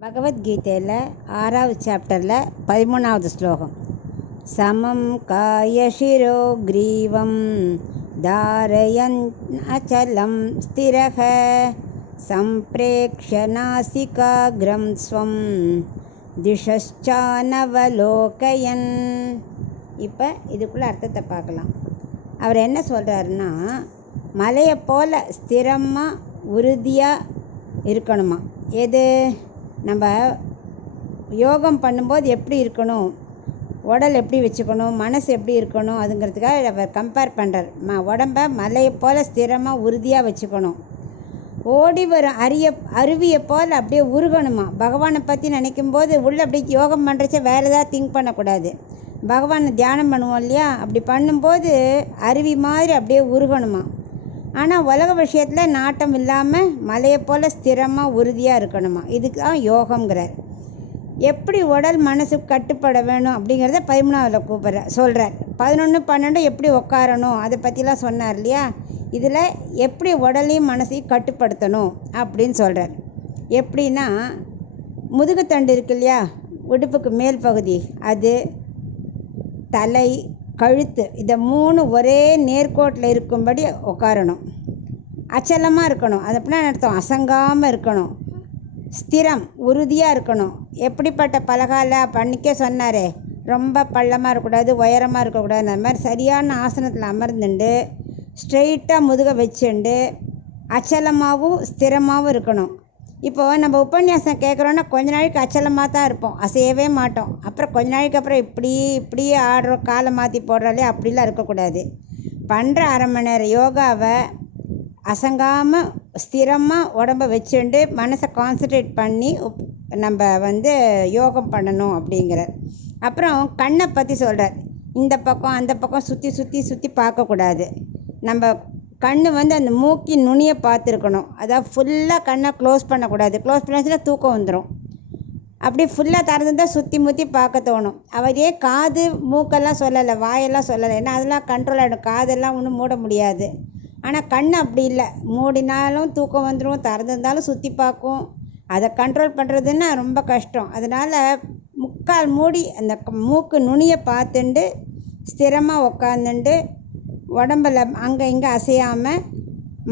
பகவத்கீதையில் 6வது சாப்டரில் 13வது ஸ்லோகம். சமம் காயசிரோ கிரீவம் தாரயன் அச்சலம் ஸ்திரக சம்பிரேக்ஷ நாசிகாக்ரம் ஸ்வம் திஷச்சானவலோகயன். இப்போ இதுக்குள்ளே அர்த்தத்தை பார்க்கலாம். அவர் என்ன சொல்கிறாருன்னா, மலையை போல் ஸ்திரமாக உறுதியாக இருக்கணுமா. எது நம்ம யோகம் பண்ணும்போது எப்படி இருக்கணும், உடல் எப்படி வச்சுக்கணும், மனசு எப்படி இருக்கணும், அதுங்கிறதுக்காக அவர் கம்பேர் பண்ணுறார். உடம்பை மலையை போல் ஸ்திரமாக உறுதியாக வச்சுக்கணும். ஓடி வரும் அருவியை போல் அப்படியே உருகணுமா. பகவானை பற்றி நினைக்கும் போது உள்ள அப்படி யோகம் பண்ணுறச்ச வேறு ஏதாவது திங்க் பண்ணக்கூடாது. பகவானை தியானம் பண்ணுவோம் இல்லையா, அப்படி பண்ணும்போது அருவி மாதிரி அப்படியே உருகணுமா. ஆனால் உலக விஷயத்தில் நாட்டம் இல்லாமல் மலையை போல் ஸ்திரமாக உறுதியாக இருக்கணுமா. இதுக்கு தான் யோகங்கிறார். எப்படி உடல் மனசு கட்டுப்பட வேணும் அப்படிங்கிறத 13வது சொல்கிறார். 11, 12 எப்படி உட்காரணும் அதை பற்றிலாம் சொன்னார் இல்லையா. இதில் எப்படி உடலையும் மனசையும் கட்டுப்படுத்தணும் அப்படின்னு சொல்கிறார். எப்படின்னா, முதுகுத்தண்டு இருக்கு இல்லையா, உடுப்புக்கு மேல் பகுதி, அது தலை கழுத்து, இதை 3 ஒரே நேர்கோட்டில் இருக்கும்படி உட்காரணும். அச்சலமாக இருக்கணும். அது அப்படின்னா அர்த்தம் அசங்காமல் இருக்கணும். ஸ்திரம் உறுதியாக இருக்கணும். எப்படிப்பட்ட பலகால பண்ணிக்கே சொன்னாரே, ரொம்ப பள்ளமாக இருக்கக்கூடாது, உயரமாக இருக்கக்கூடாது. அந்த மாதிரி சரியான ஆசனத்தில் அமர்ந்துண்டு ஸ்ட்ரெயிட்டாக முதுக வச்சுண்டு அச்சலமாகவும் ஸ்திரமாகவும் இருக்கணும். இப்போது நம்ம உபன்யாசம் கேட்குறோன்னா கொஞ்ச நாளைக்கு அச்சலமாக தான் இருப்போம், அசையவே மாட்டோம். அப்புறம் கொஞ்ச நாளைக்கு அப்புறம் இப்படியே ஆடுறோம், காலை மாற்றி போடுறாலே, அப்படிலாம் இருக்கக்கூடாது. பண்ணுற 1/2 மணி நேரம் யோகாவை அசங்காமல் ஸ்திரமாக உடம்பை வச்சுண்டு மனசை கான்சன்ட்ரேட் பண்ணி நம்ம யோகம் பண்ணணும் அப்படிங்கிறார். அப்புறம் கண்ணை பற்றி சொல்கிறார். இந்த பக்கம் அந்த பக்கம் சுற்றி பார்க்கக்கூடாது. நம்ம கண் அந்த மூக்கின் நுனியை பார்த்துருக்கணும். அதாவது ஃபுல்லாக கண்ணை க்ளோஸ் பண்ணக்கூடாது. க்ளோஸ் பண்ணாச்சுன்னா தூக்கம் வந்துடும். அப்படி ஃபுல்லாக திறந்துதான் சுற்றி முற்றி பார்க்க தோணும். அவரே காது மூக்கெல்லாம் சொல்லலை, வாயெல்லாம் சொல்லலை, ஏன்னா அதெல்லாம் கண்ட்ரோல் ஆகிடும். காதெல்லாம் ஒன்றும் மூட முடியாது. ஆனால் கண் அப்படி இல்லை, மூடினாலும் தூக்கம் வந்துடும், திறந்துருந்தாலும் சுற்றி பார்க்கும். அதை கண்ட்ரோல் பண்ணுறதுன்னா ரொம்ப கஷ்டம். அதனால் முக்கால் மூடி அந்த மூக்கு நுனியை பார்த்துண்டு ஸ்திரமாக உக்காந்துண்டு உடம்பில் அங்கே இங்கே அசையாமல்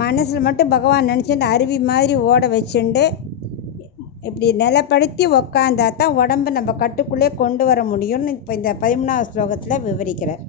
மனசில் மட்டும் பகவான் நினச்சிட்டு அருவி மாதிரி ஓட வச்சுண்டு இப்படி நிலைப்படுத்தி உக்காந்தா தான் உடம்பை நம்ம கட்டுக்குள்ளே கொண்டு வர முடியும்னு இப்போ இந்த 13வது ஸ்லோகத்தில் விவரிக்கிறார்.